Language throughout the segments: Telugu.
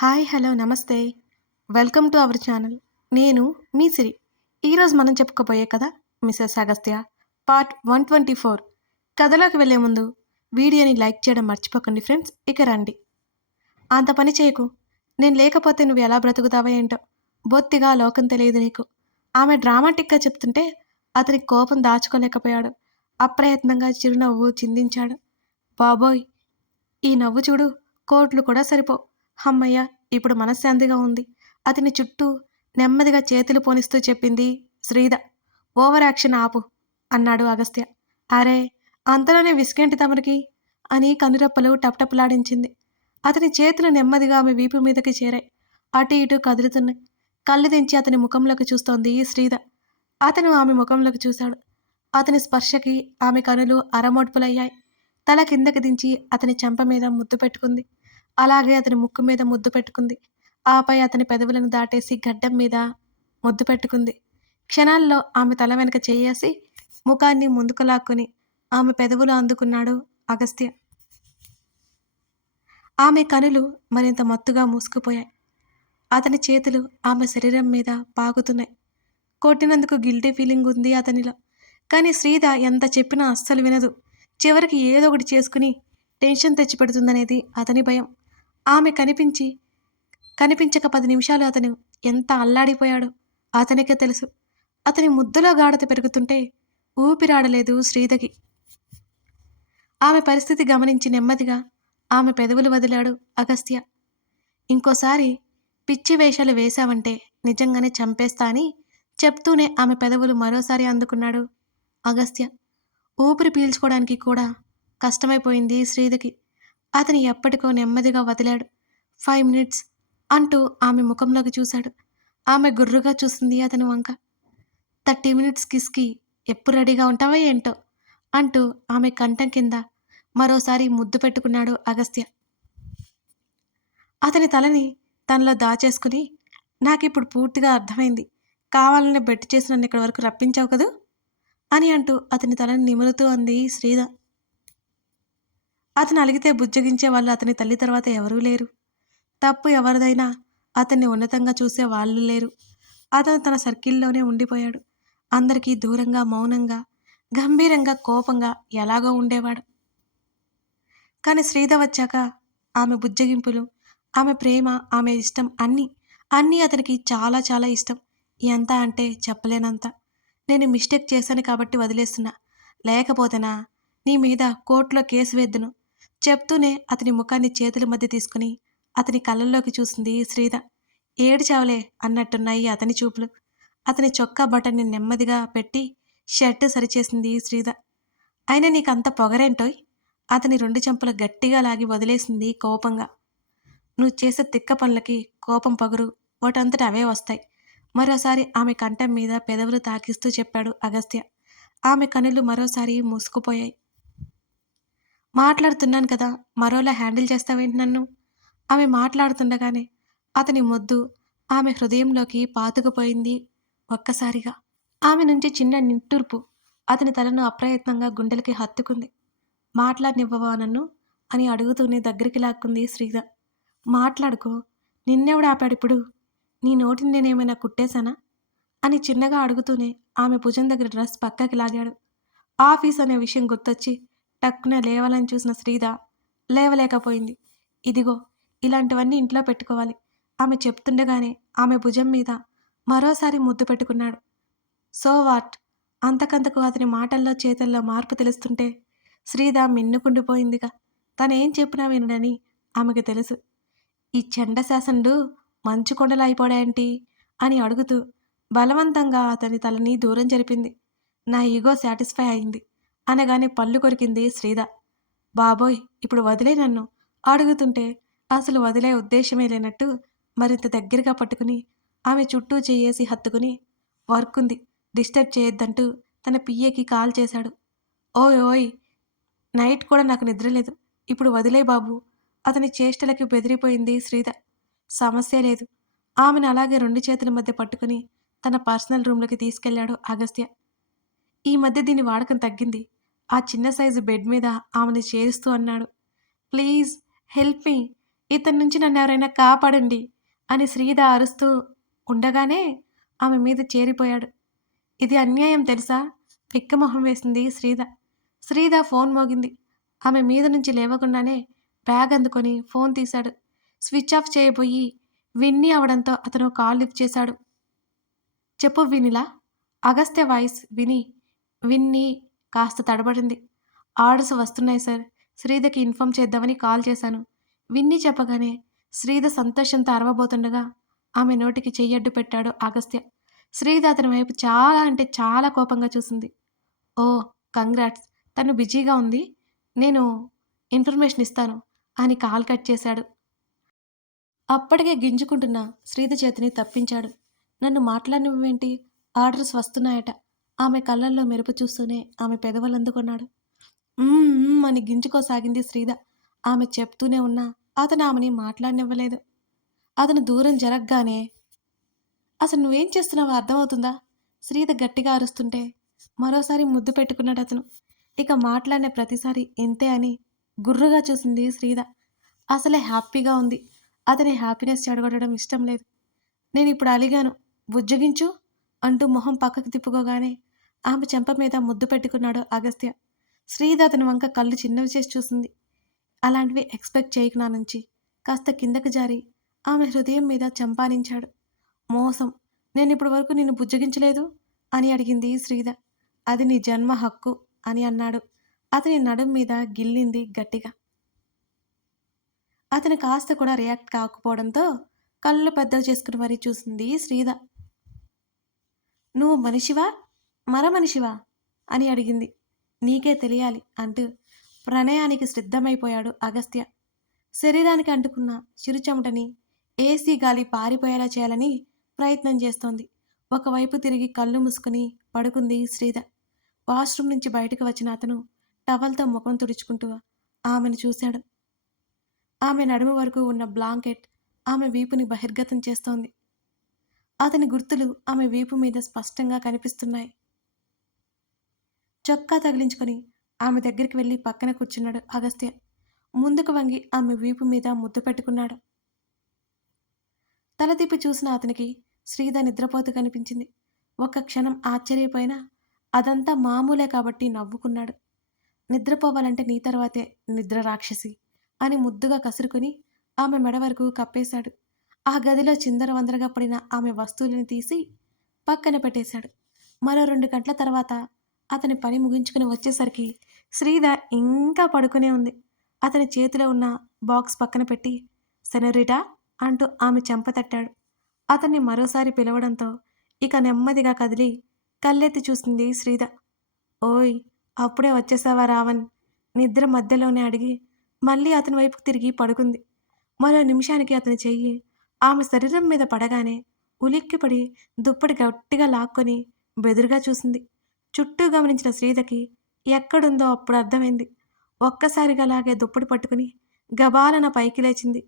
హాయ్ హలో నమస్తే వెల్కమ్ టు అవర్ ఛానల్. నేను మీ సిరి. ఈరోజు మనం చెప్పుకోబోయే కథ మిసెస్ అగస్త్య పార్ట్ 124. కథలోకి వెళ్ళే ముందు వీడియోని లైక్ చేయడం మర్చిపోకండి ఫ్రెండ్స్. ఇక రండి. అంత పని చేయకు. నేను లేకపోతే నువ్వు ఎలా బ్రతుకుతావో ఏంటో. బొత్తిగా లోకం తెలియదు నీకు. ఆమె డ్రామాటిక్గా చెప్తుంటే అతని కోపం దాచుకోలేకపోయాడు. అప్రయత్నంగా చిరునవ్వు చిందించాడు. బాబోయ్, ఈ నవ్వు చూడు, కోట్లు కూడా సరిపోవు. హమ్మయ్య, ఇప్పుడు మనశ్శాంతిగా ఉంది. అతని చుట్టూ నెమ్మదిగా చేతులు పోనిస్తూ చెప్పింది శ్రీద. ఓవర్ యాక్షన్ ఆపు అన్నాడు అగస్త్య. అరే, అంతలోనే విసుకేంటి తమరికి అని కనురెప్పలు టప్టపలాడించింది. అతని చేతులు నెమ్మదిగా ఆమె వీపు మీదకి చేరాయి. అటు ఇటు కదులుతున్నాయి. కళ్ళు దించి అతని ముఖంలోకి చూస్తోంది శ్రీద. అతను ఆమె ముఖంలోకి చూశాడు. అతని స్పర్శకి ఆమె కనులు అరమోడ్పులయ్యాయి. తల కిందకి దించి అతని చెంప మీద ముద్దు పెట్టుకుంది. అలాగే అతని ముక్కు మీద ముద్దు పెట్టుకుంది. ఆపై అతని పెదవులను దాటేసి గడ్డం మీద ముద్దు పెట్టుకుంది. క్షణాల్లో ఆమె తల వెనక చెయ్యేసి ముఖాన్ని ముందుకు లాక్కుని ఆమె పెదవులు అందుకున్నాడు అగస్త్య. ఆమె కనులు మరింత మత్తుగా మూసుకుపోయాయి. అతని చేతులు ఆమె శరీరం మీద పాకుతున్నాయి. కొట్టినందుకు గిల్టీ ఫీలింగ్ ఉంది అతనిలో. కానీ శ్రీద ఎంత చెప్పినా అస్సలు వినదు. చివరికి ఏదో ఒకటి చేసుకుని టెన్షన్ తెచ్చిపెడుతుందనేది అతని భయం. ఆమె కనిపించక 10 నిమిషాలు అతను ఎంత అల్లాడిపోయాడో అతనికే తెలుసు. అతని ముద్దులో గాఢత పెరుగుతుంటే ఊపిరాడలేదు శ్రీదకి. ఆమె పరిస్థితి గమనించి నెమ్మదిగా ఆమె పెదవులు వదిలాడు అగస్త్య. ఇంకోసారి పిచ్చి వేషాలు వేశావంటే నిజంగానే చంపేస్తా అని చెప్తూనే ఆమె పెదవులు మరోసారి అందుకున్నాడు అగస్త్య. ఊపిరి పీల్చుకోవడానికి కూడా కష్టమైపోయింది శ్రీదకి. అతను ఎప్పటికో నెమ్మదిగా వదిలాడు. 5 మినిట్స్ అంటూ ఆమె ముఖంలోకి చూశాడు. ఆమె గుర్రుగా చూసింది అతని వంక. 30 మినిట్స్ కిస్కి ఎప్పుడు రెడీగా ఉంటావో ఏంటో అంటూ ఆమె కంఠం కింద మరోసారి ముద్దు పెట్టుకున్నాడు అగస్త్య. అతని తలని తనలో దాచేసుకుని, నాకిప్పుడు పూర్తిగా అర్థమైంది. కావాలనే బెట్టు చేసి నన్ను ఇక్కడి వరకు రప్పించావు కదూ అని అంటూ అతని తలని నిమురుతూ అంది శ్రీద. అతను అలిగితే బుజ్జగించే వాళ్ళు అతని తల్లి తర్వాత ఎవరూ లేరు. తప్పు ఎవరిదైనా అతన్ని ఉన్నతంగా చూసే వాళ్ళు లేరు. అతను తన సర్కిల్లోనే ఉండిపోయాడు. అందరికీ దూరంగా, మౌనంగా, గంభీరంగా, కోపంగా ఎలాగో ఉండేవాడు. కానీ శ్రీద వచ్చాక ఆమె బుజ్జగింపులు, ఆమె ప్రేమ, ఆమె ఇష్టం అన్నీ అతనికి చాలా చాలా ఇష్టం. ఎంత అంటే చెప్పలేనంత. నేను మిస్టేక్ చేశాను కాబట్టి వదిలేస్తున్నా. లేకపోతేనా నీ మీద కోర్టులో కేసు వేద్దును చెప్తూనే అతని ముఖాన్ని చేతుల మధ్య తీసుకుని అతని కళ్ళల్లోకి చూసింది శ్రీద. ఏడ్చావులే అన్నట్టున్నాయి అతని చూపులు. అతని చొక్కా బటన్ని నెమ్మదిగా పెట్టి షర్టు సరిచేసింది శ్రీద. అయినా నీకంత పొగరేంటోయ్? అతని 2 చెంపలు గట్టిగా లాగి వదిలేసింది కోపంగా. నువ్వు చేసే తిక్క పనులకి కోపం, పొగరు వాటంతట అవే వస్తాయి. మరోసారి ఆమె కంఠం మీద పెదవులు తాకిస్తూ చెప్పాడు అగస్త్య. ఆమె కనులు మరోసారి మూసుకుపోయాయి. మాట్లాడుతున్నాను కదా, మరోలా హ్యాండిల్ చేస్తావేంటి నన్ను? ఆమె మాట్లాడుతుండగానే అతని మొద్దు ఆమె హృదయంలోకి పాతుకుపోయింది ఒక్కసారిగా. ఆమె నుంచి చిన్న నిట్టూర్పు అతని తలను అప్రయత్నంగా గుండెలకి హత్తుకుంది. మాట్లాడనివ్వవా నన్ను అని అడుగుతూనే దగ్గరికి లాక్కుంది శ్రీద. మాట్లాడుకో, నిన్నెవడు ఆపాడిప్పుడు? నీ నోటిని నేనేమైనా కుట్టేశానా అని చిన్నగా అడుగుతూనే ఆమె భుజం దగ్గర డ్రెస్ పక్కకి లాగాడు. ఆఫీస్ అనే విషయం గుర్తొచ్చి టక్కున లేవాలని చూసిన శ్రీద లేవలేకపోయింది. ఇదిగో, ఇలాంటివన్నీ ఇంట్లో పెట్టుకోవాలి. ఆమె చెప్తుండగానే ఆమె భుజం మీద మరోసారి ముద్దు పెట్టుకున్నాడు. So what? అంతకంతకు అతని మాటల్లో చేతల్లో మార్పు తెలుస్తుంటే శ్రీద మిన్నుకుండిపోయిందిగా. తనేం చెప్పినా వినడని ఆమెకు తెలుసు. ఈ చండశాసనుడు మంచు కొండలు అయిపోయాడేంటి అని అడుగుతూ బలవంతంగా అతని తలని దూరం జరిపింది. నా ఈగో సాటిస్ఫై అయింది అనగానే పళ్ళు కొరికింది శ్రీద. బాబోయ్, ఇప్పుడు వదిలే నన్ను అడుగుతుంటే అసలు వదిలే ఉద్దేశమే లేనట్టు మరింత దగ్గరగా పట్టుకుని ఆమె చుట్టూ చేయేసి హత్తుకుని వర్క్ ఉంది, డిస్టర్బ్ చేయొద్దంటూ తన పిఏకి కాల్ చేశాడు. ఓయ్ ఓయ్, నైట్ కూడా నాకు నిద్రలేదు, ఇప్పుడు వదిలే బాబు. అతని చేష్టలకి బెదిరిపోయింది శ్రీద. సమస్య లేదు. ఆమెను అలాగే 2 చేతుల మధ్య పట్టుకుని తన పర్సనల్ రూమ్లోకి తీసుకెళ్లాడు అగస్త్య. ఈ మధ్య దీని వాడకం తగ్గింది. ఆ చిన్న సైజు బెడ్ మీద ఆమెను చేరుస్తూ అన్నాడు. Please help me. ఇతని నుంచి నన్నెవరైనా కాపాడండి అని శ్రీద అరుస్తూ ఉండగానే ఆమె మీద చేరిపోయాడు. ఇది అన్యాయం తెలుసా? పిక్కమొహం వేసింది శ్రీద. శ్రీద ఫోన్ మోగింది. ఆమె మీద నుంచి లేవకుండానే బ్యాగ్ అందుకొని ఫోన్ తీశాడు. స్విచ్ ఆఫ్ చేయబోయి విన్నీ అవడంతో అతను కాల్ లిఫ్ట్ చేశాడు. చెప్పు వినిలా? అగస్త్య వాయిస్ విన్ని కాస్త తడబడింది. ఆర్డర్స్ వస్తున్నాయి సార్. శ్రీదకి ఇన్ఫార్మ్ చేద్దామని కాల్ చేశాను. విన్నీ చెప్పగానే శ్రీద సంతోషంతో అరవబోతుండగా ఆమె నోటికి చెయ్యడ్డు పెట్టాడు అగస్త్య. శ్రీద అతని వైపు చాలా అంటే చాలా కోపంగా చూసింది. ఓ కంగ్రాట్స్. తను బిజీగా ఉంది. నేను ఇన్ఫర్మేషన్ ఇస్తాను అని కాల్ కట్ చేశాడు. అప్పటికే గింజుకుంటున్న శ్రీద చేతిని తప్పించాడు. నన్ను మాట్లాడనివ్వేంటి? ఆర్డర్స్ వస్తున్నాయట. ఆమె కళ్ళల్లో మెరుపు చూస్తూనే ఆమె పెదవులందుకున్నాడు. అని గింజుకోసాగింది శ్రీద. ఆమె చెప్తూనే ఉన్నా అతను ఆమెని మాట్లాడనివ్వలేదు. అతను దూరం జరగగానే అసలు నువ్వేం చేస్తున్నావో అర్థమవుతుందా? శ్రీద గట్టిగా అరుస్తుంటే మరోసారి ముద్దు పెట్టుకున్నాడు అతను. ఇక మాట్లాడిన ప్రతిసారి ఇంతే అని గుర్రుగా చూసింది శ్రీద. అసలే హ్యాపీగా ఉంది. అతని హ్యాపీనెస్ చెడగొట్టడం ఇష్టం లేదు. నేనిప్పుడు అలిగాను, బుజ్జగించు అంటూ మొహం పక్కకు తిప్పుకోగానే ఆమె చెంప మీద ముద్దు పెట్టుకున్నాడు అగస్త్య. శ్రీద అతని వంక కళ్ళు చిన్నవి చేసి చూసింది. అలాంటివి ఎక్స్పెక్ట్ చేయకు నా నుంచి. కాస్త కిందకు జారి ఆమె హృదయం మీద చంపానించాడు. మోసం. నేనిప్పటి వరకు నిన్ను బుజ్జగించలేదు అని అడిగింది శ్రీద. అది నీ జన్మ హక్కు అని అన్నాడు. అతని నడుం మీద గిల్లింది గట్టిగా. అతను కాస్త కూడా రియాక్ట్ కాకపోవడంతో కళ్ళు పెద్దవి చేసుకుని మరీ చూసింది శ్రీద. నువ్వు మనిషివా మరమనిషివా అని అడిగింది. నీకే తెలియాలి అంటూ ప్రణయానికి సిద్ధమైపోయాడు అగస్త్య. శరీరానికి అంటుకున్న చిరుచెమటని ఏసీ గాలి పారిపోయేలా చేయాలని ప్రయత్నం చేస్తోంది. ఒకవైపు తిరిగి కళ్ళు మూసుకుని పడుకుంది శ్రీద. వాష్రూమ్ నుంచి బయటకు వచ్చిన అతను టవల్తో ముఖం తుడుచుకుంటూ ఆమెను చూశాడు. ఆమె నడుము వరకు ఉన్న బ్లాంకెట్ ఆమె వీపుని బహిర్గతం చేస్తోంది. అతని గుర్తులు ఆమె వీపు మీద స్పష్టంగా కనిపిస్తున్నాయి. చొక్కా తగిలించుకొని ఆమె దగ్గరికి వెళ్ళి పక్కన కూర్చున్నాడు అగస్త్య. ముందుకు వంగి ఆమె వీపు మీద ముద్దు పెట్టుకున్నాడు. తల తిప్పి చూసిన అతనికి శ్రీద నిద్రపోతూ కనిపించింది. ఒక్క క్షణం ఆశ్చర్యపోయినా అదంతా మామూలే కాబట్టి నవ్వుకున్నాడు. నిద్రపోవాలంటే నీ తర్వాతే నిద్ర రాక్షసి అని ముద్దుగా కసురుకొని ఆమె మెడ వరకు కప్పేశాడు. ఆ గదిలో చిందరవందరగా పడిన ఆమె వస్తువులను తీసి పక్కన పెట్టేశాడు. మరో 2 గంటల తర్వాత అతని పని ముగించుకుని వచ్చేసరికి శ్రీద ఇంకా పడుకునే ఉంది. అతని చేతిలో ఉన్న బాక్స్ పక్కన పెట్టి సెనరిటా అంటూ ఆమె చెంప తట్టాడు. అతన్ని మరోసారి పిలవడంతో ఇక నెమ్మదిగా కదిలి కళ్ళెత్తి చూసింది శ్రీద. ఓయ్, అప్పుడే వచ్చేసావా రావణ్? నిద్ర మధ్యలోనే అడిగి మళ్ళీ అతని వైపుకు తిరిగి పడుకుంది. మరో నిమిషానికి అతని చెయ్యి ఆమె శరీరం మీద పడగానే ఉలిక్కిపడి దుప్పటి గట్టిగా లాక్కొని బెదురుగా చూసింది. చుట్టూ గమనించిన శ్రీదకి ఎక్కడుందో అప్పుడు అర్థమైంది. ఒక్కసారిగా లాగే దుప్పటి పట్టుకుని గబాలన పైకి లేచింది.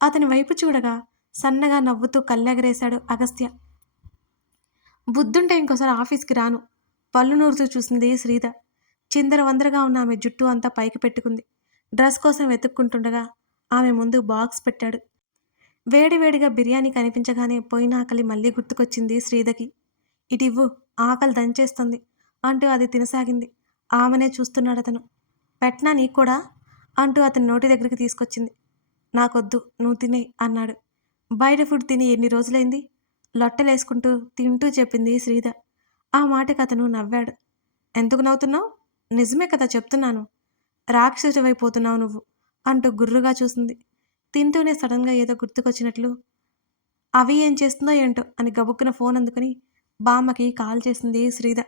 అతని వైపు చూడగా సన్నగా నవ్వుతూ కళ్ళెగరేశాడు అగస్త్య. బుద్ధుంటే ఇంకోసారి ఆఫీస్కి రాను. పళ్ళు నూరుతూ చూసింది శ్రీద. చిందరవందరగా ఉన్న ఆమె జుట్టు అంతా పైకి పెట్టుకుంది. డ్రెస్ కోసం వెతుక్కుంటుండగా ఆమె ముందు బాక్స్ పెట్టాడు. వేడివేడిగా బిర్యానీ కనిపించగానే పోయిన ఆకలి మళ్ళీ గుర్తుకొచ్చింది శ్రీదకి. ఇటివ్వు, ఆకలి దంచేస్తుంది అంటూ అది తినసాగింది. ఆమెనే చూస్తున్నాడతను. పెట్టనా నీకు కూడా అంటూ అతని నోటి దగ్గరికి తీసుకొచ్చింది. నాకొద్దు, నువ్వు తినే అన్నాడు. బయట ఫుడ్ తిని ఎన్ని రోజులైంది? లొట్టలేసుకుంటూ తింటూ చెప్పింది శ్రీద. ఆ మాటకు అతను నవ్వాడు. ఎందుకు నవ్వుతున్నావు? నిజమే కదా చెప్తున్నాను. రాక్షసుడివైపోతున్నావు నువ్వు అంటూ గుర్రుగా చూసింది. తింటూనే సడన్గా ఏదో గుర్తుకొచ్చినట్లు అవి ఏం చేస్తుందో ఏంటో అని గబుక్కున ఫోన్ అందుకుని బామ్మకి కాల్ చేసింది శ్రీద.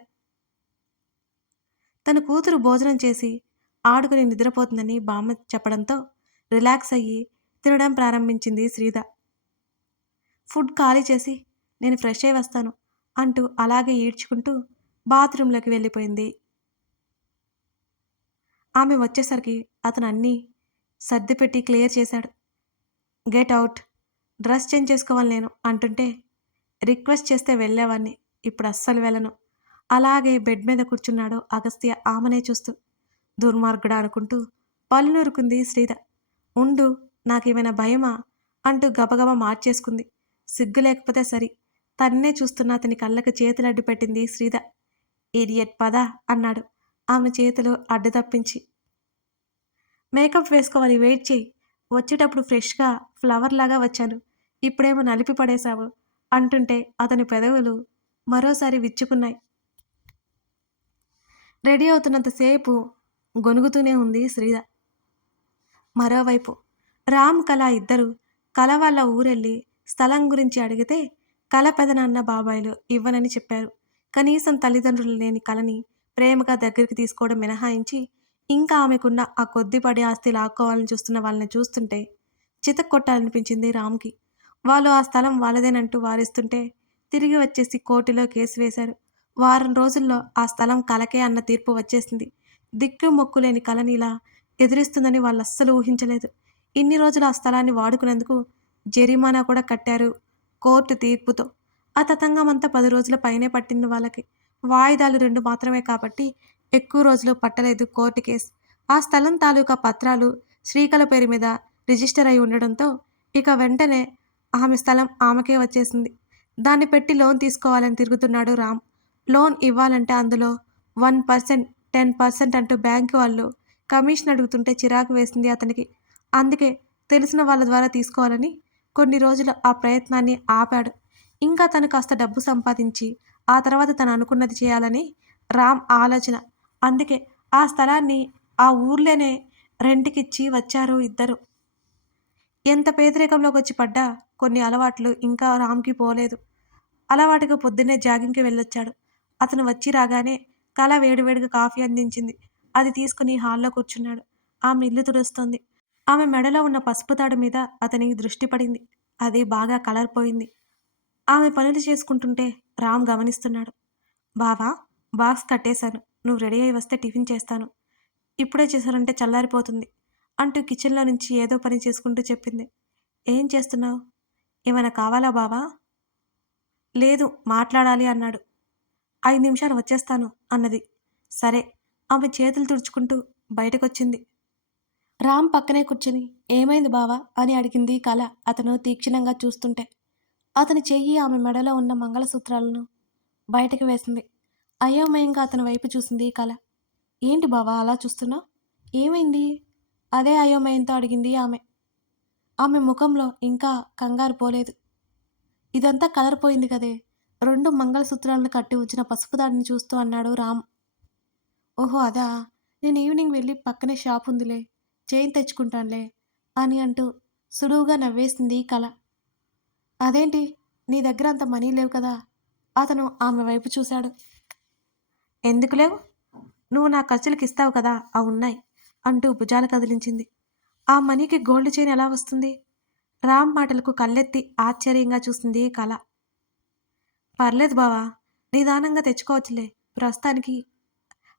తన కూతురు భోజనం చేసి ఆడుకుని నిద్రపోతుందని బామ్మ చెప్పడంతో రిలాక్స్ అయ్యి తినడం ప్రారంభించింది శ్రీద. ఫుడ్ ఖాళీ చేసి నేను ఫ్రెష్ అయి వస్తాను అంటూ అలాగే ఈడ్చుకుంటూ బాత్రూంలోకి వెళ్ళిపోయింది. ఆమె వచ్చేసరికి అతను అన్నీ సర్దిపెట్టి క్లియర్ చేశాడు. గెట్ అవుట్, డ్రెస్ చేంజ్ చేసుకోవాలి నేను అంటుంటే రిక్వెస్ట్ చేస్తే వెళ్ళేవాడిని, ఇప్పుడు అస్సలు వెళ్ళను. అలాగే బెడ్ మీద కూర్చున్నాడు అగస్త్య ఆమెనే చూస్తూ. దుర్మార్గుడా అనుకుంటూ పళ్ళు నూరుకుంది శ్రీద. ఉండు, నాకేమైనా భయమా అంటూ గబగబా మార్చేసుకుంది. సిగ్గు లేకపోతే సరి. తన్నే చూస్తున్న అతని కళ్ళకు చేతులడ్డు పెట్టింది శ్రీధ. ఇడియట్ పద అన్నాడు ఆమె చేతులు అడ్డు తప్పించి. మేకప్ వేసుకోవాలి, వెయిట్ చేయి. వచ్చేటప్పుడు ఫ్రెష్గా ఫ్లవర్ లాగా వచ్చాను, ఇప్పుడేమో నలిపి పడేశావు అంటుంటే అతని పెదవులు మరోసారి విచ్చుకున్నాయి. రెడీ అవుతున్నంతసేపు గొనుగుతూనే ఉంది శ్రీధ. మరోవైపు రామ్ కళ ఇద్దరు కళ వాళ్ళ ఊరెళ్ళి స్థలం గురించి అడిగితే కళ పెదనాన్న బాబాయిలు ఇవ్వనని చెప్పారు. కనీసం తల్లిదండ్రులు లేని కళని ప్రేమగా దగ్గరికి తీసుకోవడం మినహాయించి ఇంకా ఆమెకున్న ఆ కొద్దిపడి ఆస్తి లాక్కోవాలని చూస్తున్న వాళ్ళని చూస్తుంటే చితక్కొట్టాలనిపించింది రామ్కి. వాళ్ళు ఆ స్థలం వాళ్ళదేనంటూ వారిస్తుంటే తిరిగి వచ్చేసి కోర్టులో కేసు వేశారు. వారం రోజుల్లో ఆ స్థలం కలకే అన్న తీర్పు వచ్చేసింది. దిక్కు మొక్కు లేని కళని ఇలా ఎదిరిస్తుందని వాళ్ళు అస్సలు ఊహించలేదు. ఇన్ని రోజులు ఆ స్థలాన్ని వాడుకునేందుకు జరిమానా కూడా కట్టారు కోర్టు తీర్పుతో. ఆ తతంగమంతా 10 రోజుల పైనే పట్టింది వాళ్ళకి. వాయిదాలు 2 మాత్రమే కాబట్టి ఎక్కువ రోజులు పట్టలేదు కోర్టు కేసు. ఆ స్థలం తాలూకా పత్రాలు శ్రీకళ పేరు మీద రిజిస్టర్ అయి ఉండడంతో ఇక వెంటనే ఆమె స్థలం ఆమెకే వచ్చేసింది. దాన్ని పెట్టి లోన్ తీసుకోవాలని తిరుగుతున్నాడు రామ్. లోన్ ఇవ్వాలంటే అందులో 1%, 10% అంటూ బ్యాంకు వాళ్ళు కమిషన్ అడుగుతుంటే చిరాకు వేసింది అతనికి. అందుకే తెలిసిన వాళ్ళ ద్వారా తీసుకోవాలని కొన్ని రోజులు ఆ ప్రయత్నాన్ని ఆపాడు. ఇంకా తను కాస్త డబ్బు సంపాదించి ఆ తర్వాత తను అనుకున్నది చేయాలని రామ్ ఆలోచన. అందుకే ఆ స్థలాన్ని ఆ ఊర్లోనే రెంట్‌కిచ్చి వచ్చారు ఇద్దరు. ఎంత పేదరికంలోకి వచ్చి పడ్డా కొన్ని అలవాట్లు ఇంకా రామ్‌కి పోలేదు. అలవాటుగా పొద్దున్నే జాగింగ్‌కి వెళ్ళొచ్చాడు. అతను వచ్చి రాగానే కళ వేడివేడిగా కాఫీ అందించింది. అది తీసుకుని హాల్‌లో కూర్చున్నాడు. ఆమె ఇల్లు తుడుస్తోంది. ఆమె మెడలో ఉన్న పసుపు తాడు మీద అతని దృష్టి పడింది. అది బాగా కలర్ పోయింది. ఆమె పనులు చేసుకుంటుంటే రామ్ గమనిస్తున్నాడు. బావా, బాక్స్ కట్టేశాను. నువ్వు రెడీ అయి వస్తే టిఫిన్ చేస్తాను. ఇప్పుడే చేశానంటే చల్లారిపోతుంది అంటూ కిచెన్లో నుంచి ఏదో పని చేసుకుంటూ చెప్పింది. ఏం చేస్తున్నావు? ఏమైనా కావాలా బావా? లేదు, మాట్లాడాలి అన్నాడు. 5 నిమిషాలు వచ్చేస్తాను అన్నది. సరే. ఆమె చేతులు తుడుచుకుంటూ బయటకొచ్చింది. రామ్ పక్కనే కూర్చుని ఏమైంది బావా అని అడిగింది కళ అతను తీక్షణంగా చూస్తుంటే. అతని చెయ్యి ఆమె మెడలో ఉన్న మంగళసూత్రాలను బయటకు వేసింది. అయోమయంగా అతని వైపు చూసింది కళ. ఏంటి బావా అలా చూస్తున్నావు? ఏమైంది? అదే అయోమయంతో అడిగింది ఆమె. ఆమె ముఖంలో ఇంకా కంగారు పోలేదు. ఇదంతా కలర్ పోయింది కదే. 2 మంగళసూత్రాలను కట్టి ఉంచిన పసుపు దాడిని చూస్తూ అన్నాడు రామ్. ఓహో అదా! నేను ఈవినింగ్ వెళ్ళి పక్కనే షాప్ ఉందిలే, చైన్ తెచ్చుకుంటానులే అని అంటూ సులువుగా నవ్వేసింది కళ. అదేంటి, నీ దగ్గర అంత మనీ లేవు కదా? అతను ఆమె వైపు చూశాడు. ఎందుకు లేవు? నువ్వు నా ఖర్చులకి ఇస్తావు కదా, అవి ఉన్నాయి అంటూ భుజాలు కదిలించింది. ఆ మనీకి గోల్డ్ చైన్ ఎలా వస్తుంది? రామ్ మాటలకు కళ్ళెత్తి ఆశ్చర్యంగా చూసింది కళ. పర్లేదు బావా, నిదానంగా తెచ్చుకోవచ్చులే. ప్రస్తుతానికి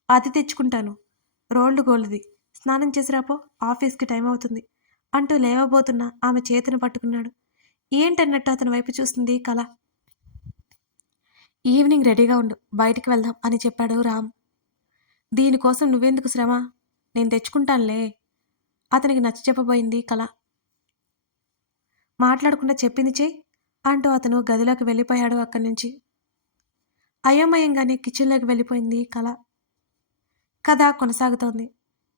అది తెచ్చుకుంటాను, రోల్డ్ గోల్డ్‌ది. స్నానం చేసి రాపో, ఆఫీస్‌కి టైం అవుతుంది అంటూ లేవబోతున్న ఆమె చేతిని పట్టుకున్నాడు. ఏంటన్నట్టు అతని వైపు చూస్తుంది కళ. ఈవినింగ్ రెడీగా ఉండు, బయటికి వెళ్దాం అని చెప్పాడు రామ్. దీనికోసం నువ్వెందుకు శ్రమ? నేను తెచ్చుకుంటానులే అతనికి నచ్చచెప్పబోయింది కళ. మాట్లాడకుండా చెప్పింది చెయ్యి అంటూ అతను గదిలోకి వెళ్ళిపోయాడు అక్కడి నుంచి. అయోమయంగానే కిచెన్లోకి వెళ్ళిపోయింది కళ. కథ కొనసాగుతోంది.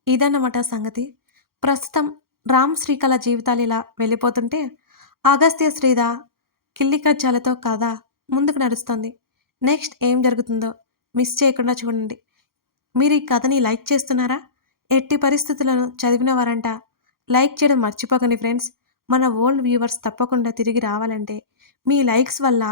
ఇదన్నమాట సంగతి. ప్రస్తుతం రామ్ శ్రీకళ జీవితాలు ఇలా వెళ్ళిపోతుంటే అగస్త్య శ్రీధ కిల్లికజ్జాలతో కథ ముందుకు నడుస్తోంది. నెక్స్ట్ ఏం జరుగుతుందో మిస్ చేయకుండా చూడండి. మీరు ఈ కథని లైక్ చేస్తున్నారా? ఎట్టి పరిస్థితులను చదివిన వారంట లైక్ చేయడం మర్చిపోకండి ఫ్రెండ్స్. మన ఓల్డ్ వ్యూవర్స్ తప్పకుండా తిరిగి రావాలంటే మీ లైక్స్ వల్ల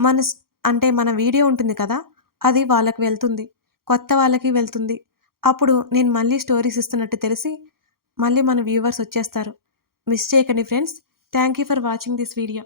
మన అంటే మన వీడియో ఉంటుంది కదా, అది వాళ్ళకి వెళ్తుంది, కొత్త వాళ్ళకి వెళ్తుంది. అప్పుడు నేను మళ్ళీ స్టోరీస్ ఇస్తున్నట్టు తెలిసి మళ్ళీ మన వ్యూవర్స్ వచ్చేస్తారు. మిస్ చేయకండి friends. Thank you for watching this video.